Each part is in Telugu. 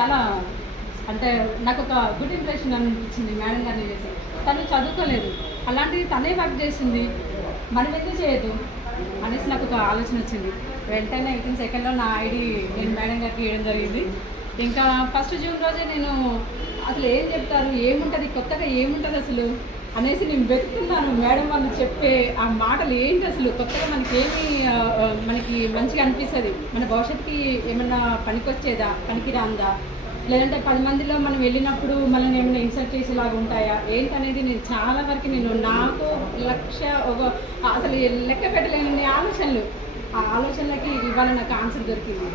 చాలా అంటే నాకు ఒక గుడ్ ఇంప్రెషన్ అనిపించింది మేడం గారిని చేసి. తను చదువుకోలేదు, అలాంటిది తనే వర్క్ చేసింది, మనం ఎందుకు చేయదు అనేసి నాకు ఒక ఆలోచన వచ్చింది. వెంటనే 18 సెకండ్లో నా ఐడి నేను మేడం గారికి ఇవ్వడం జరిగింది. ఇంకా ఫస్ట్ జూన్ రోజే నేను అసలు ఏం చెప్తారు, ఏముంటుంది కొత్తగా, ఏముంటుంది అసలు అనేసి నేను వెతుకుతున్నాను. మేడం వాళ్ళు చెప్పే ఆ మాటలు ఏంటి, అసలు కొత్తగా మనకి మంచిగా అనిపిస్తుంది, మన భవిష్యత్తుకి ఏమన్నా పనికొచ్చేదా, పనికి రాందా, లేదంటే 10 మందిలో మనం వెళ్ళినప్పుడు మనల్ని ఏమైనా ఇన్సల్ట్ చేసేలాగా ఉంటాయా ఏంటనేది నేను చాలా వరకు నాకు అసలు లెక్క పెట్టలేని ఆలోచనలు, ఆ ఆలోచనలకి ఇవాళ నాకు ఆన్సర్ దొరికింది.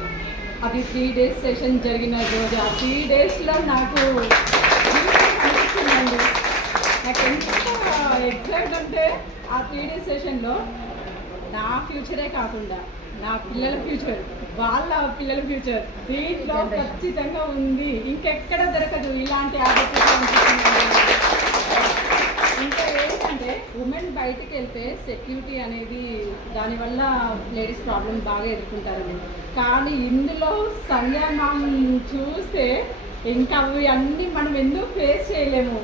అది 3 days సెషన్ జరిగిన రోజు. ఆ 3 daysలో నాకు అనిపించిందండి, నాకు ఎంత ఎగ్జైట్ అంటే ఆ 3 days సెషన్లో నా ఫ్యూచరే కాకుండా నా పిల్లల ఫ్యూచర్, వాళ్ళ పిల్లల ఫ్యూచర్ దీంట్లో ఖచ్చితంగా ఉంది. ఇంకెక్కడ దొరకదు ఇలాంటి ఇంకా ఏంటంటే ఉమెన్ బయటికి వెళ్తే సెక్యూరిటీ అనేది దానివల్ల లేడీస్ ప్రాబ్లం బాగా ఎదుర్కొంటారండి. కానీ ఇందులో సంధ్యా మ్యామ్ చూస్తే ఇంకా అవి అన్నీ మనం ఎందుకు ఫేస్ చేయలేము,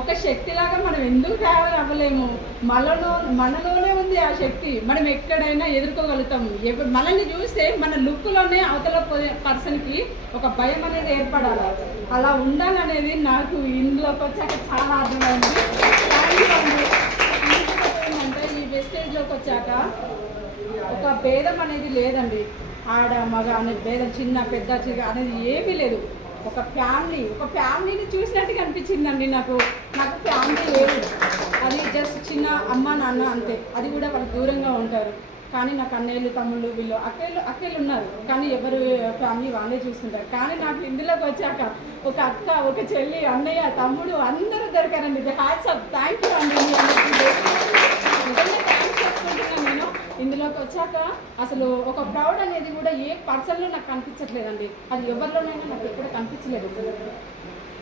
ఒక శక్తిలాగా మనం ఎందుకు ట్రావెల్ అవ్వలేము, మనలోనే ఉంది ఆ శక్తి, మనం ఎక్కడైనా ఎదుర్కోగలుగుతాం. మనల్ని చూస్తే మన లుక్లోనే అవతల పర్సన్కి ఒక భయం అనేది ఏర్పడాలి, అలా ఉండాలనేది నాకు ఇందులోకి వచ్చాక చాలా అర్థమైంది. ఏంటంటే ఈ వెస్టేజ్లోకి వచ్చాక ఒక భేదం అనేది లేదండి, ఆడ మగ అనే భేదం, చిన్న పెద్ద అనేది ఏమీ లేదు. ఒక ఫ్యామిలీని చూసినట్టుగా అనిపించిందండి నాకు ఫ్యామిలీ లేదు, అది జస్ట్ చిన్న అమ్మ నాన్న అంతే, అది కూడా వాళ్ళు దూరంగా ఉంటారు. కానీ నాకు అన్నయ్యలు తమ్ముళ్ళు వీళ్ళు అక్కలు ఉన్నారు, కానీ ఎవరు ఫ్యామిలీ వాళ్ళే చూసుకుంటారు. కానీ నాకు ఇందులోకి వచ్చాక ఒక అక్క, ఒక చెల్లి, అన్నయ్య, తమ్ముడు అందరూ దొరికారండి. హ్యాట్స్ ఆఫ్, థ్యాంక్ యూ అండి. థ్యాంక్స్ చెప్పుకుంటున్నాను నేను. ఇందులోకి వచ్చాక అసలు ఒక ప్రౌడ్ అనేది కూడా ఏ పర్సన్లో నాకు కనిపించట్లేదండి, అది ఎవరిలోనైనా నాకు ఎక్కడ కనిపించలేదు.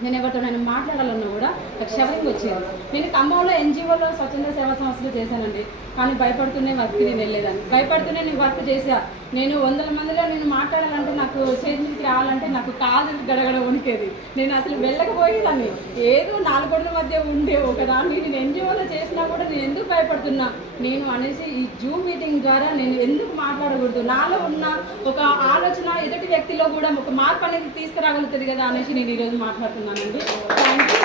నేను ఎవరితోనైనా మాట్లాడాలన్నా కూడా నాకు షవరింగ్ వచ్చేది. నేను ఖమ్మంలో NGOలో స్వచ్ఛంద సేవా సంస్థలు చేశానండి, కానీ భయపడుతూనే వర్క్కి నేను వెళ్ళేదాన్ని, భయపడుతూనే నేను వర్క్ చేసా. నేను 100 మందిలో నేను మాట్లాడాలంటే, నాకు స్టేజ్ మీదకి రావాలంటే నాకు కాదు గడగడ వణికేది, నేను అసలు వెళ్ళకపోయేదాన్ని. ఏదో 4 గోడల మధ్య ఉండే ఒకదాన్ని నేను NGOలో చేసినా కూడా నేను ఎందుకు భయపడుతున్నా నేను అనేసి ఈ జూమ్ మీటింగ్ ద్వారా నేను ఎందుకు మాట్లాడకూడదు, నాలో ఉన్న ఒక ఆలోచన ఎదుటి వ్యక్తిలో కూడా ఒక మార్పు అనేది తీసుకురాగలుగుతుంది కదా అనేసి నేను ఈరోజు మాట్లాడుతున్నానండి. Thank you.